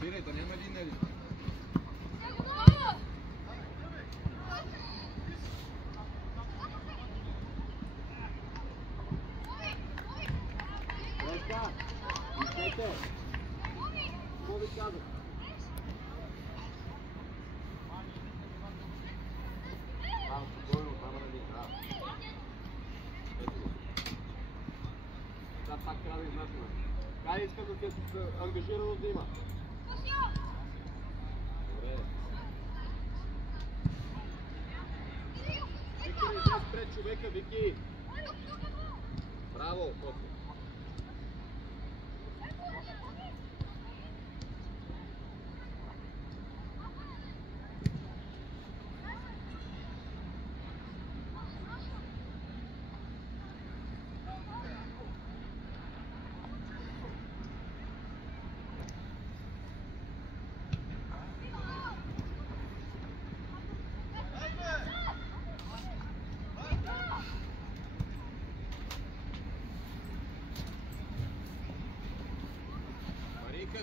Разбирай, да няма един един. Леска! Изкайте! Какво ви казах? Спокойно, това да ни игра. Сега пак трябва да изнасяме. Кай искам да се ангажираност да има. Добре. Вики, излез пред човека, Вики! Браво, Коти!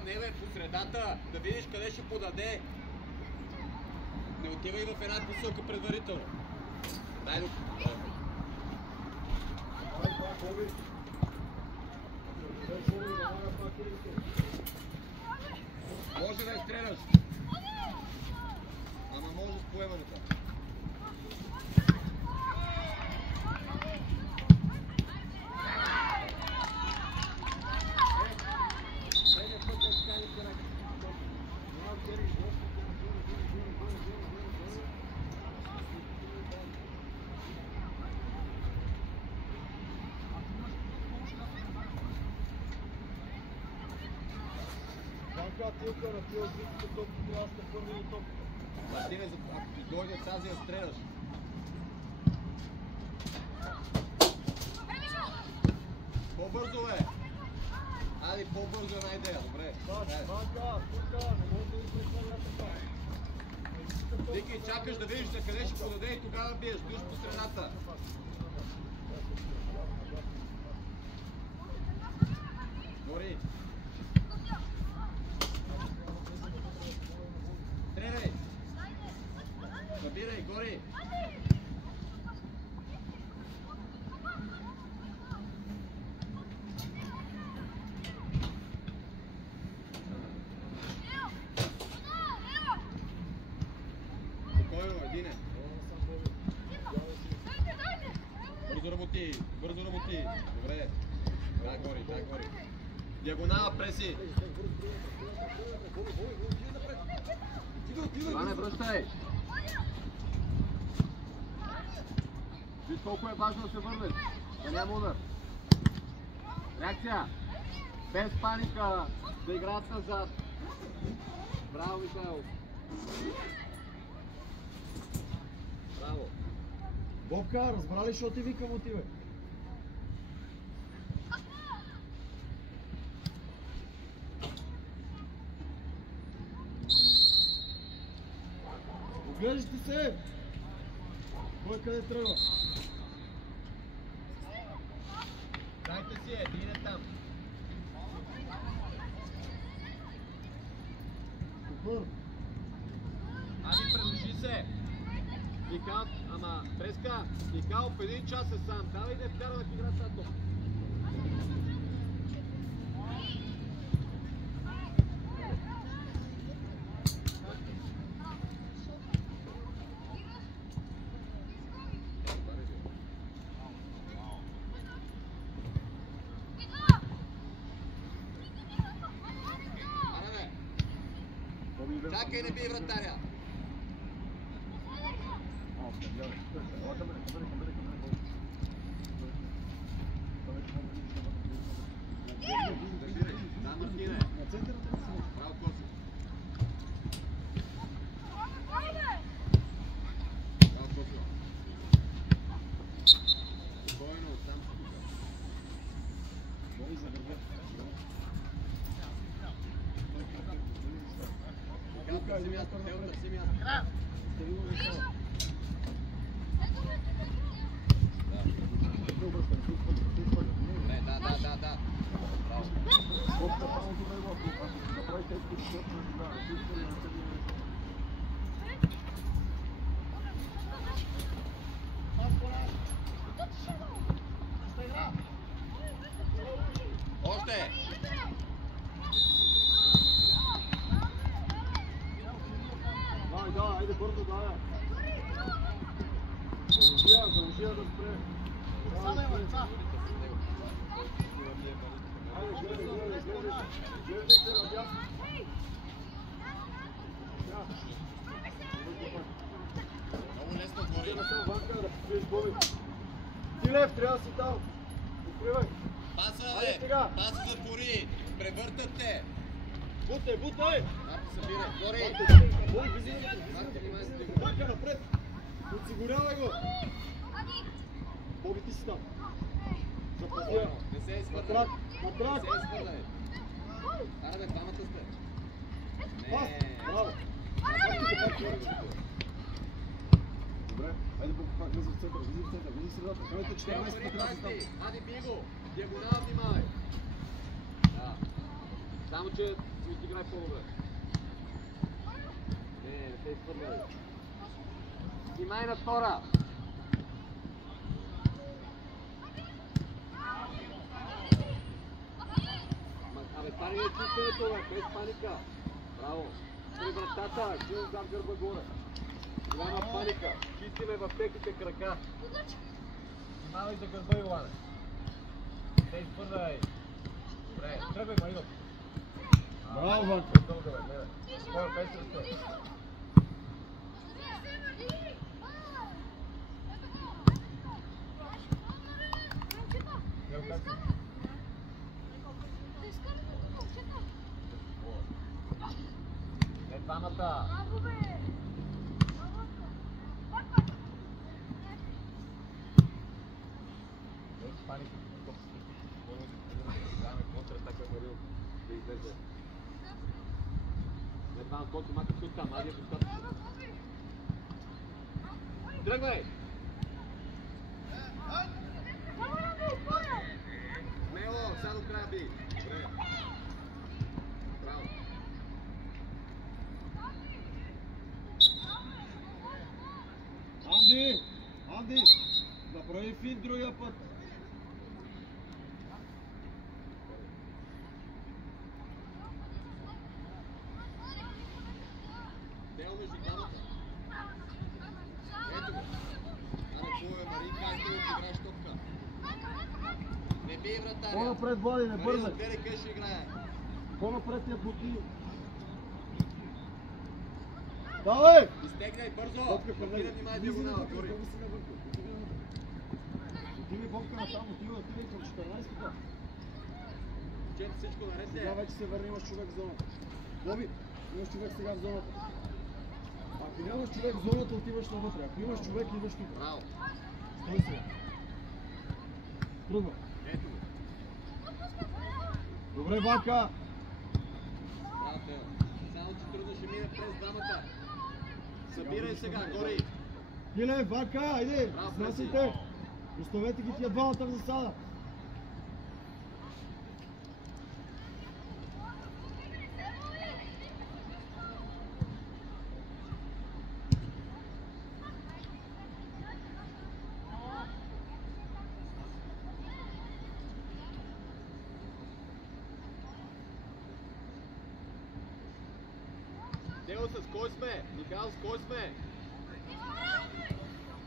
Не бе, по средата, да видиш къде ще подаде. Не отивай в една посока предварително. Дай до... Може да изстреляш. Ама може с поемането. Мартине, ако ти дойде тази, я стреляш. По-бързо, бе! Айде, по-бързо една идея, добре. Вики, чакаш да видиш на къде ще подаде и тогава биеш, стоиш по средата. Гори! Стреляй! Набирай, гори! Спокойно, Едине! Бързо работи! Бързо работи! Добре! Дай гори, дай гори! Диагонала преси! Иване, връщай! Виж колко е важно да се върнеш, да няма удар. Реакция! Без паника, да играят назад. Браво, Михайлов! Браво! Бобка, разбра ли, защото ти викам от тебе? Оглеждайте се! Кой къде тръгва? Дайте си, един е там. Добър! Ади, предложи се! Викал, ама, Преска, Викал в един час е сам. Давай да вкара да игра сега топ. Чакай, не бий вратаря! Да, Мартине! Браво, Коси! Браво, Коси! Спокойно, там ще тука. Бой за вървя. Търси място, Тео, търси място. Да. Браво. Още! Айде бързо, дай! Заложия да спре! Айде, гледай се надясно! Много лесно гори. Тилев, трябва да си там! Откривай! Паса, бе! Паса затвори! Превъртат те! Бутай! Марко, събирай! Гори! Бой, визирай! Бака напред! Подсигурявай го! Боби, ти си там! Запазя! Не се изхвърляй! Натрак! Не Натрак! се изхвърляй! Аре, бе, двамата сте! Пас! Браво! Добре, айде пак влиза в центъра, влиза в средата. Хванете 14 пъти раз там. Ади, би го! Диагонал внимавай! Да. Само, че си изиграй по-добре. Не се изхвърляй. Внимай на втора! Абе, това не е чувстването, бе, без паника. Браво! При вратата, чуем зад гърба горе. Голяма паника. Чистиме в техните крака. Внимавай за гърба, Йоване. Не изхвърляй. Добре, тръгвай, Маринов. Браво, Ванко! Дълга, бе, гледай. Спокойно, без ръце. Не двамата. Без паника. Даваме контратака, Марил, да излезе. Не двама, който мака тук там, ади е достатъчно. Тръгвай! Смело, сега до края би. Добре. Браво. Анди! Направи фин другия път! Дел между двамата. Ето го. Ана, хубаво е, Маринка, аз да играеш топка. Не бий вратаря. По-напред, Влади, не бързай! Марин, гледай къде ще играе. По-напред я бути! Давай! Изтегнай бързо. Топка към Марина, него. внимай диагонала, гори. Отиви бомка натам, отиви към 14-та. Чет, всичко наред Сега е. вече се върне, имаш човек в зоната. Боби, имаш човек сега в зоната. Ако нямаш човек в зоната, отиваш навътре. Ако имаш човек, идваш тук. Браво. Стой сега. Трудно. Ето го. Добре, Ванка! Браво, Тео. Само, че трудно ще мине през двамата. Събирай сега, гори. Киле, Ванка, айде! Браво, Снасите! Оставете ги тия двамата в засада. Тео, с кой сме? Михаил, с кой сме?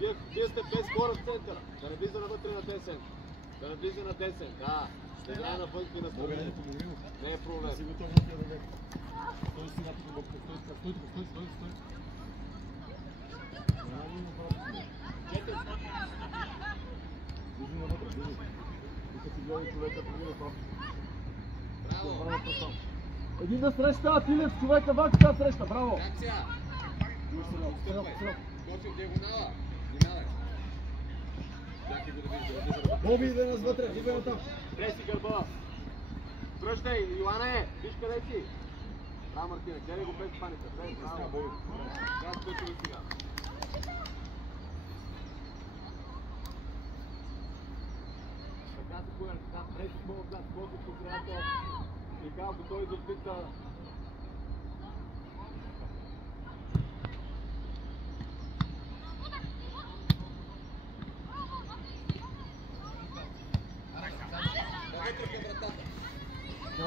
Вие сте без хора в центъра. Да не влиза навътре на десен. Да не влиза на десен. Да. Да играе навън и на страни. Не е проблем. Си готов да да даде. Стой си на тук, бобка. Стой. Четири. Влизай навътре, влизай. Тук си гледай човека, помина там. Браво. Един да среща, Тилев, човека, Ванка да среща, браво! Реакция. Стрел. Скочи в диагонала. Внимавай. Чакай го да вижда. Боби, иде нас вътре, идвай натам. Дай си гърба. Връщай, Йоане, виж къде си. Браво, Мартина, гледай го без паника. Браво. Сега скочи го сега. Така се поява, така преш много отзад, скочи по средата. Михалко, той защита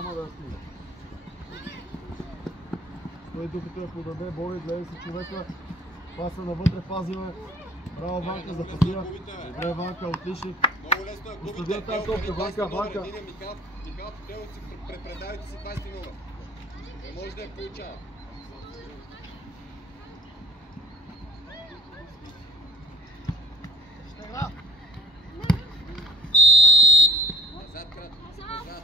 няма да я стига. Той докато я подаде, Боби, гледай си човека. Паса навътре, пазиме. Браво, Ванка, запазира. Добре, Ванка, отличник. Много лесно е, Оставя тази топка, Ванка, Ванка. Михал, трябва да си предавайте си 20 номер. Не може да я получава. Назад, кратко. Назад.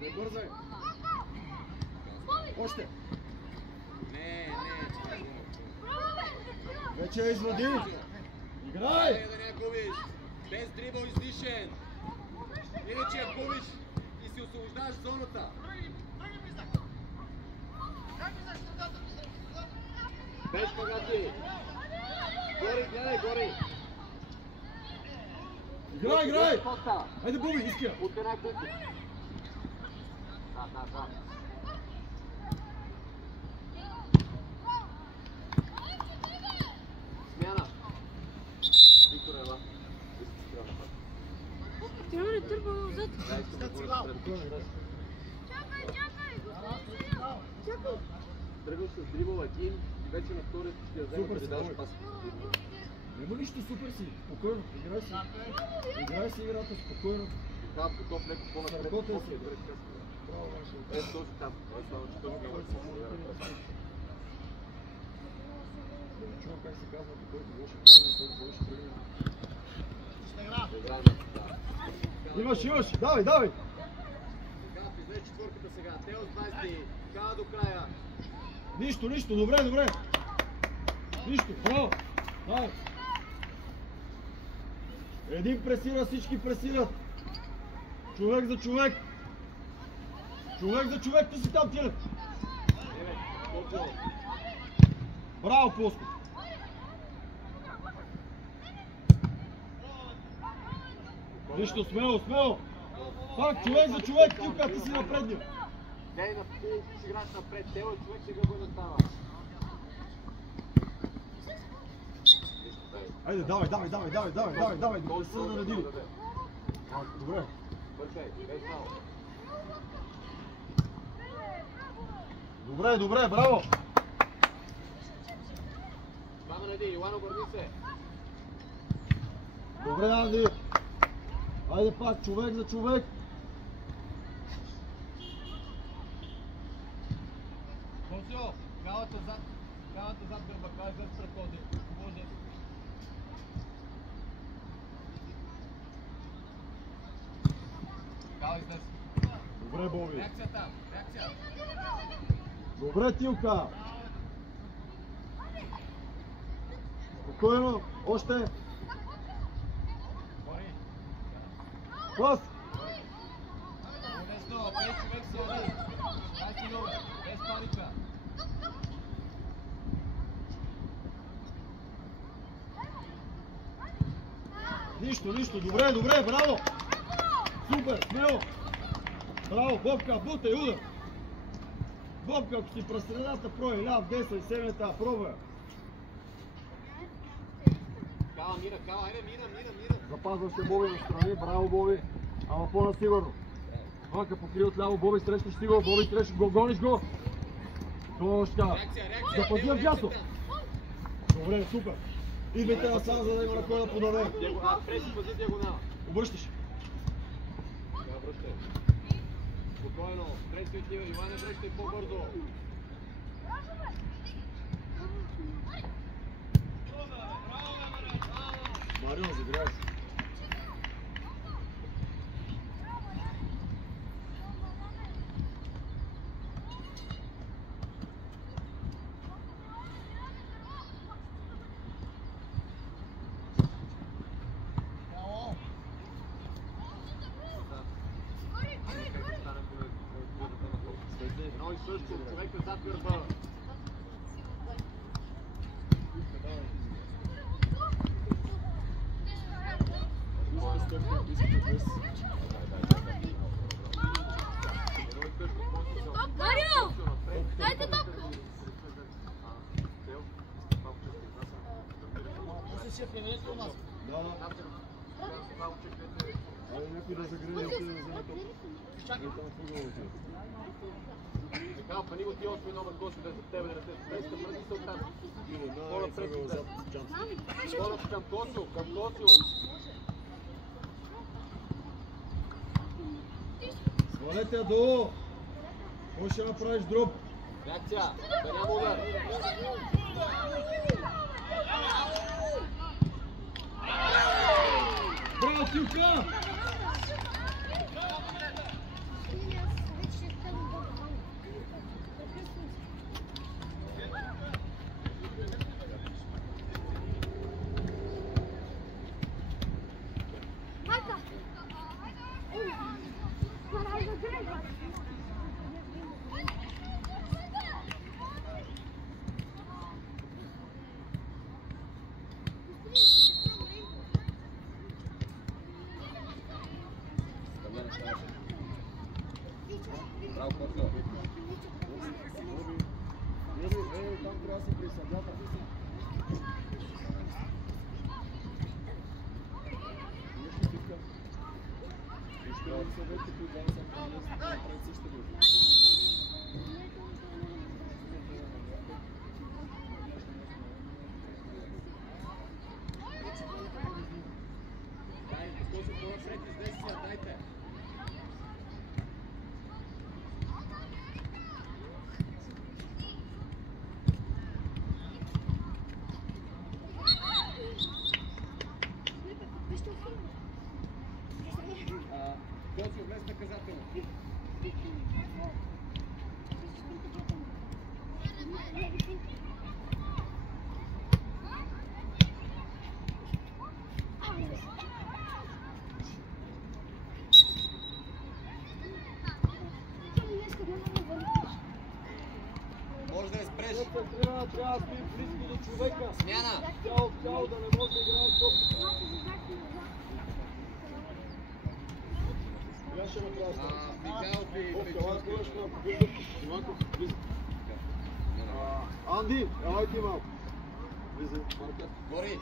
Не бързай! Още! Не. Вече я извади! Играй! Да не я губиш. Без дрибъл излишен. Иначе я губиш и си освобождаваш зоната. Без пагати. Гори, гледай, гори. Играй! Айде, Боби, иска! От една купа. Да. Смяна. Виктор, ела. Трябва да търпа назад. Чакай. Тръгваш с дрибъл един и вече на втория ще я взема да даваш пас. Нема нищо, супер си. Спокойно, играй си. Играй си играта, спокойно. Да, потоп леко по-напред. Работай си. Браво, Ваншо. Ето този там. Само, че този гава се Не чувам как се казва, който беше пане, който беше тръгнал. Имаш, давай! Каф, излез четвърката сега. Тео с 20, кава до края. Нищо, добре. Нищо, браво! Давай! Един пресира, всички пресират. Човек за човек. Ти си там, Тилев. Браво, Плоско. Нищо, смело. Пак, човек за човек, Тилка, ти си напредния. Дай на пул, ти си играш напред. Тео е човек, сега го не става. Айде, давай, да се нареди. Добре. Бързай, без мало. Добре, браво! Двама на един, Йоан, обърни се. Добре, Анди! Айде пак, човек за човек! Бързо, калата зад гърбака, зад предходи. Може. Кала излез. Добре, Боби! Реакция там, реакция. Добре, Тилка! Спокойно, още! Пас! Лесно, 5 човек си яди. Дайте номер, без паника. Нищо, добре, браво! Супер, смело! Браво, Бобка, бутай, удар! Бобка, ако си през средата, проби, ляв, десен, седмета, пробва! Кала, мира, айде, мира. Запазваш се, Боби, настрани, браво, Боби! Ама по-насигурно! Ванка покри от ляво, Боби, срещаш си го, Боби, срещаш го, гониш го! Точка! Реакция, Запази Тео, в дясно! реакцията. Добре, супер! Идвайте насам, за да има на кой да подаде! Преси, пази диагонал. Обръщаш! Да, връщай. Спокойно, преси отива, Иване, връщай по-бързо. Марио, загряй се! Едно и също, човека зад гърба. ще преминете у нас. Да. Айде някой да загреди, да вземе топ. Чакай. Така, пани го ти още едно Косо, да е за тебе, да не те спеска, мърди се оттам. Хора пред се. Хора към Косо, към Косо. Свалете я долу! Кой ще направиш дроп? Реакция, да няма удар. Браво, Тилка! Браво, Косо. Там трябва да се присъдята. Ще се вече при 20 направи същата го. Дайте, Косо, по-напред, излезте сега, дайте. Косо, влез наказателно. Може да я спреш. Трябва да стои близко до човека. Смяна. Цяло в цяло да не може да играе с топката. Я ще направя това. Анди, елай ти малко. Влизай, Марка. Гори.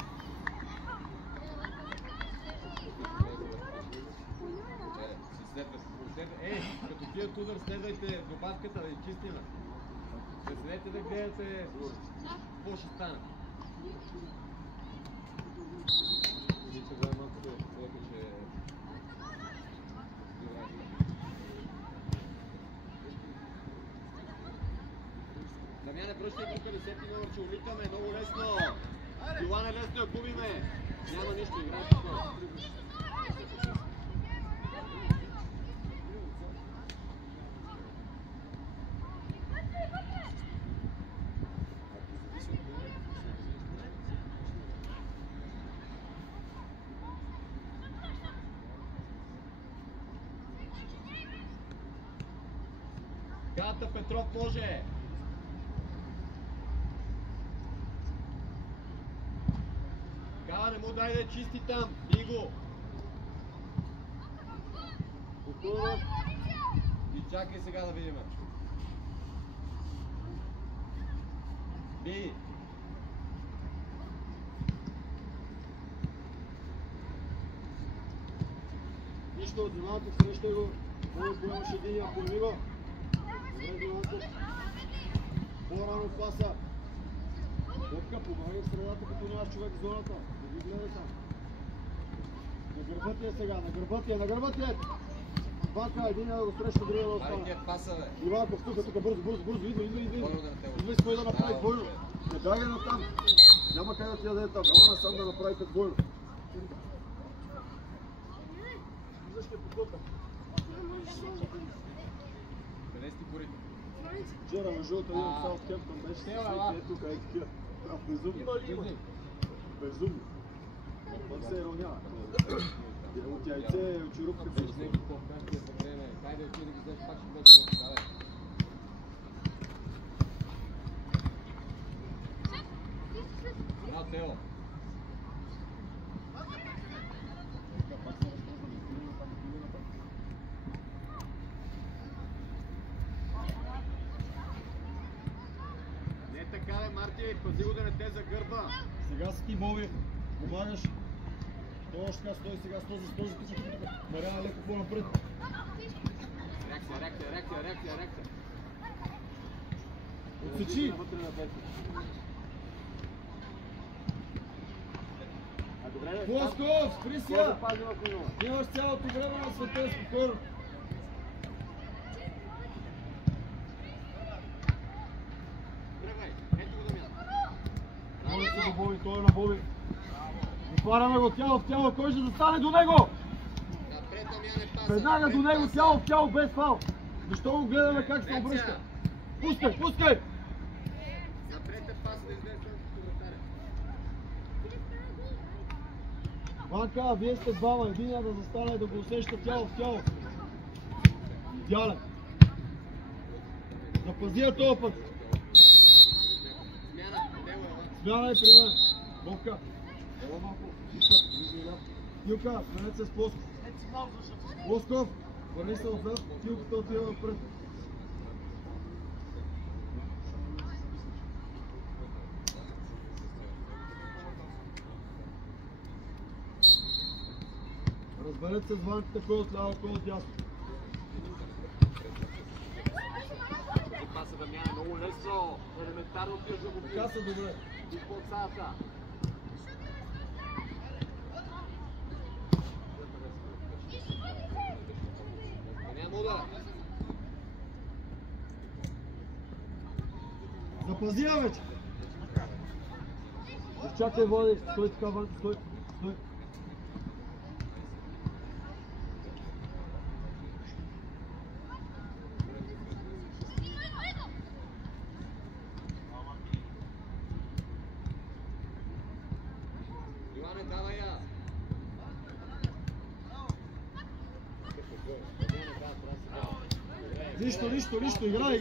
Като пият удар, следвайте добавката да изчистим. Да седете да гледате какво ще стане. Дамяне, връщай тук 10 номер, че улитаме, много лесно. Илане, лесно я губиме. Няма нищо, играй тук. Гата Петров може! Гава, не му дай да чисти там! Би го! И чакай сега да видим. Би! Нищо, внимателно срещай го. Може да имаш един, ако не го. По-рано паса. Топка, помагай в средата, като нямаш човек в зоната. Да ги гледай там. На гърба ти е сега, на гърба ти е, на гърба ти е! Бака, един да го среща, другия да остане. Марик е паса, бе. Иванков, тук, бързо, идва. Бойно да не те Идва с кой да направи бойно. Не бягай натам. Няма как да ти даде там. Ела насам да направи като бойно. Защо по кота? Къде си корите? Вчера на жълта имам Саутхемптън, беше с тук, ей такива. Безумни. Безумни. Това се еронява. От яйце, от черупка. Хайде, отиде да ги взеш, пак ще бъде това. Давай. Браво, Тео. Не така, бе, Марти, пази го да не те загърба. Сега си ти Боби. Помагаш. Точно така, стой сега с този тук. Маряна леко по-напред. Реакция. Отсечи. Плосков, спри сега. Имаш цялото време на света, спокойно. Може се до Боби, той е на Боби. Отваряме го тяло в тяло, кой ще застане до него? Веднага до него тяло в тяло, без фал. Защо го гледаме как се обръща? Пускай! Напред е пас да изнесе от вратаря. Ванка, вие сте двама, единия да застане и да го усеща тяло в тяло. Идеален. Запази я този път. Смяна и при мен. Бобка. Ела малко. Тилка, сменете се с Плосков. Плосков, върни се отзад. Тилката отива напред. Разберете се с Ванката, кой от ляво, кой от дясно. Паса Дамян е много лесно. Елементарно пиеш да го пиеш. Така са добре. И под сата. Няма удар. Запази я вече. Изчакай, Влади. Стой така, Ванка, стой. Нищо, играй!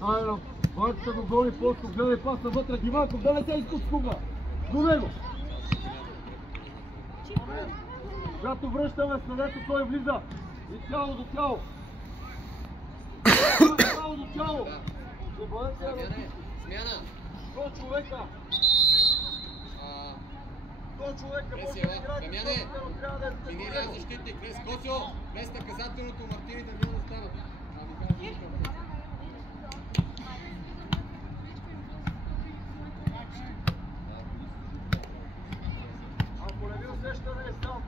Айде, Ванката го гони Плосков, гледай пас навътре, Диманков, да не се изпускува! До него! Когато връщаме следето, той влиза! И тяло до тяло! Тяло до тяло! Смяна! 100 човека! 100 човека може да играе, Дамяне! Финирия защитник, Крес Косио! Без наказателното Мартини Дамян остават. Ако не ви усеща, не е сам.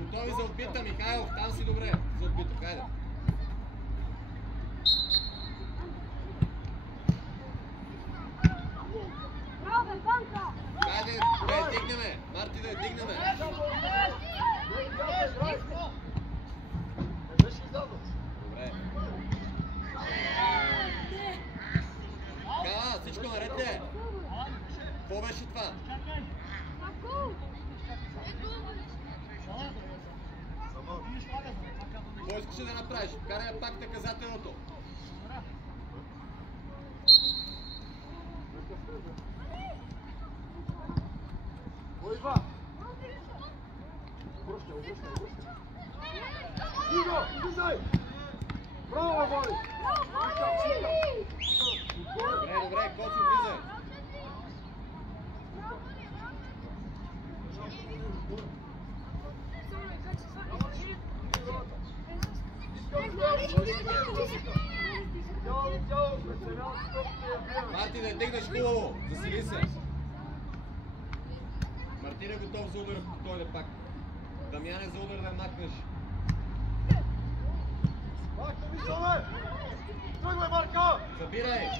Готови за отбита, Михайлов, там си добре. За отбита, хайде. Хайде, да я дигнеме! Марти, да я дигнеме! Добре. Кала, всичко наред ли е? Какво беше това? Какво искаше да направиш? Карай пак наказателното. Ойва! Обръщай! Излизай! Браво, Вали! Добре, Коци, влизай! Марти, да я дигнеш хубаво! Засили се! Мартин е готов за удар, ако дойде пак. Дамян е за удар да махнеш. Марко, виждаме! Тръгвай, Марка! Забирай!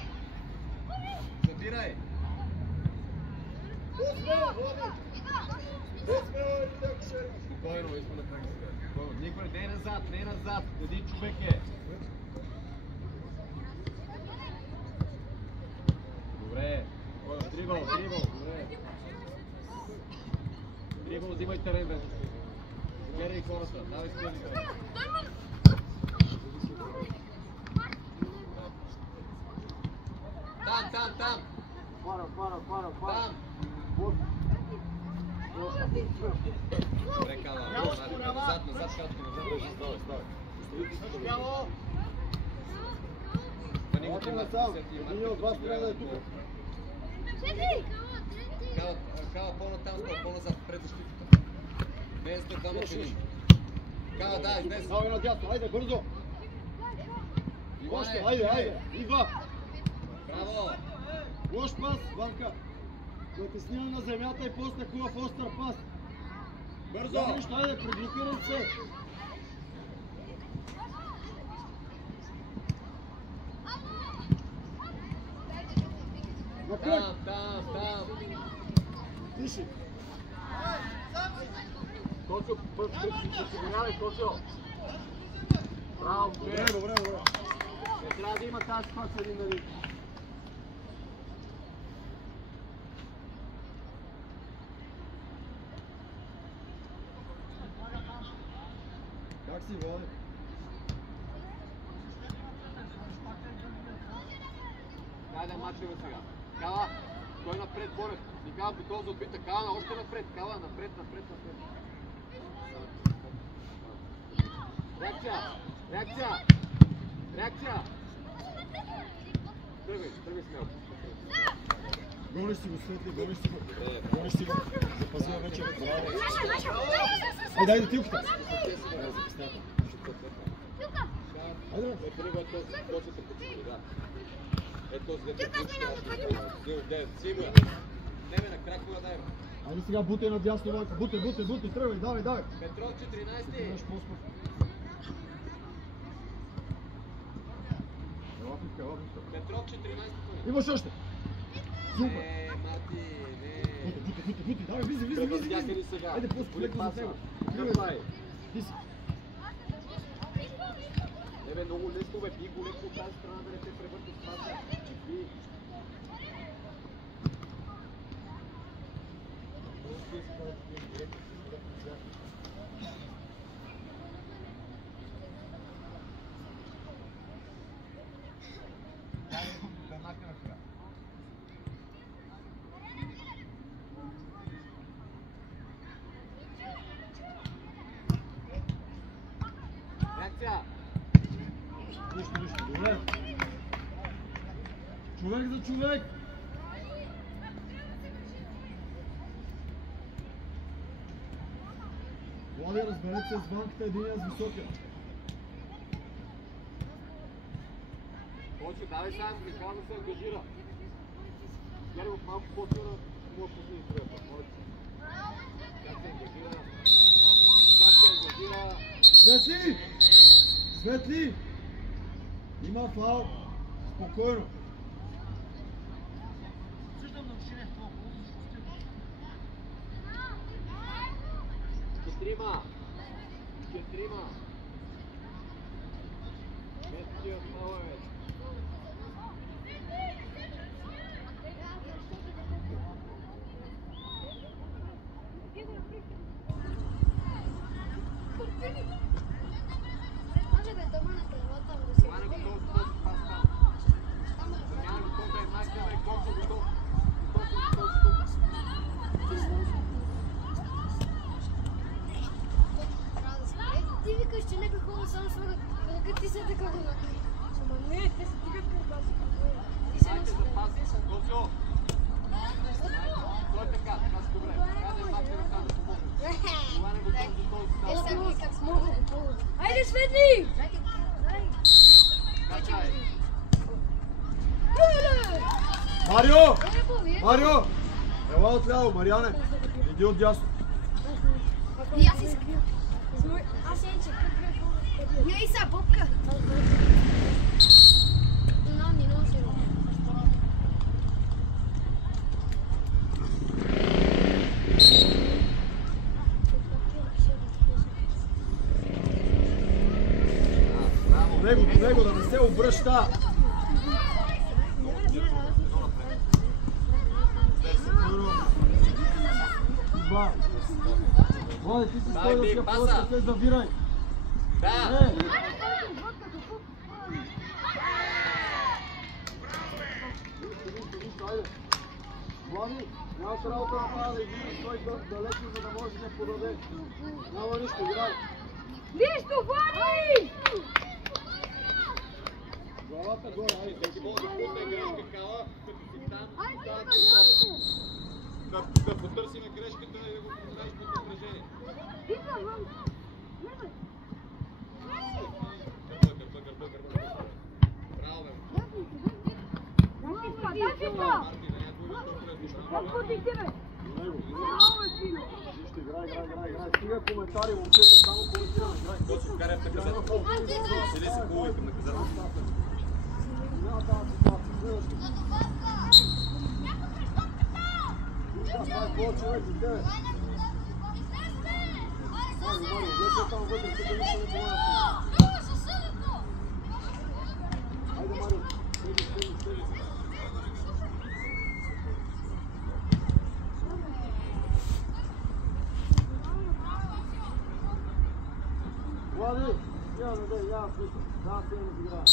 Спокойно, искам да кажа. Никой, не е назад, един човек е. Добре, дрибъл, добре. Дрибъл, взимай терен, бе. Гледай хората, давай скъдите. Там! Пара! Там! Добре, Кала, назад, кратко, назад. Ставай. минути Чакаме има сам. 10 и Един от вас трябва да е тук. Кала по-натам, по-назад, пред защитата. Не сте двама в един. Кала, да, изнес. Давай надясно, айде, бързо. Още, айде. Идва. Браво! Лош пас, Ванка. Натисни на земята и после хубав остър пас. Бързо! Да, нищо, айде, преблокирай се. Напред. Там. Тиши. Косо, подсигурявай, Косо. Браво, Добре. Не трябва да има тази пас един на един. Как си, Влади? Дай да мачваме сега. Кала, той напред, Бонев. Никава готов за отбита. Кала, още напред. Кала, напред. Реакция! Тръгвай смело. Гониш си го, Светли, гониш си го. Запазва вече. Браво. Айде, тилката. Айде, бе. Точно се почули, да. Ето, Симеон. Не, на кракова дай. Айде сега бутай надясно, Ванка. Бутай, тръгвай, давай. Петров 14. Лапивка. Петров 14. Имаш още. Супер. Марти, не. Бутай, давай, влизай. Превъздяха ни сега. Айде, по-сплекно за него. Тръгвай. Ти си. Не бе, много лесно бе, би го леко от тази страна да не те превърти с паса. Би. Нищо, добре. Човек за човек. Влади, разберете се с Ванката, единия с високия. Очи, давай сега, Михал да се ангажира. Гледай го малко по-търа, му пусни историята. Как се ангажира? Светли! Има фаул. Спокойно. Четирима. Без тия фаула, Ти викаш, че не бе хубаво само слагат. Как ти се така го накри? Ама не, те се тигат към база. Ти се Дайте за пас, Косо! Той така си добре. Така не пак да ръка да помогне. Това не го към за този стал. сега как смога да помогна. Айде, Светли! Качай! Марио! Ела отляво, Мариане. Иди от дясно. И аз искам. Аз се енче. Не и са, бобка. Не се роби. До него да не се обръща. Влади, ти си стой да си я после се завирай. Да! Влади, нямаш работа да правя да игриш той далеко, за да може да подаде. Няма нищо, играй. Нищо, Влади! Главата горе, айде. Нищо! Отпусти тебе! Нищо, играй. Стига коментари, момчета, само коментираме. Играй. Точно, карай в наказателно. Сели се хубаво и към наказателно. Няма тази ситуация. Това е хубав човек за тебе. Мари, гледай там вътре, тук нищо не помага. Хайде, Мари, следи. Влади, няма смисъл. Да, се не изиграем.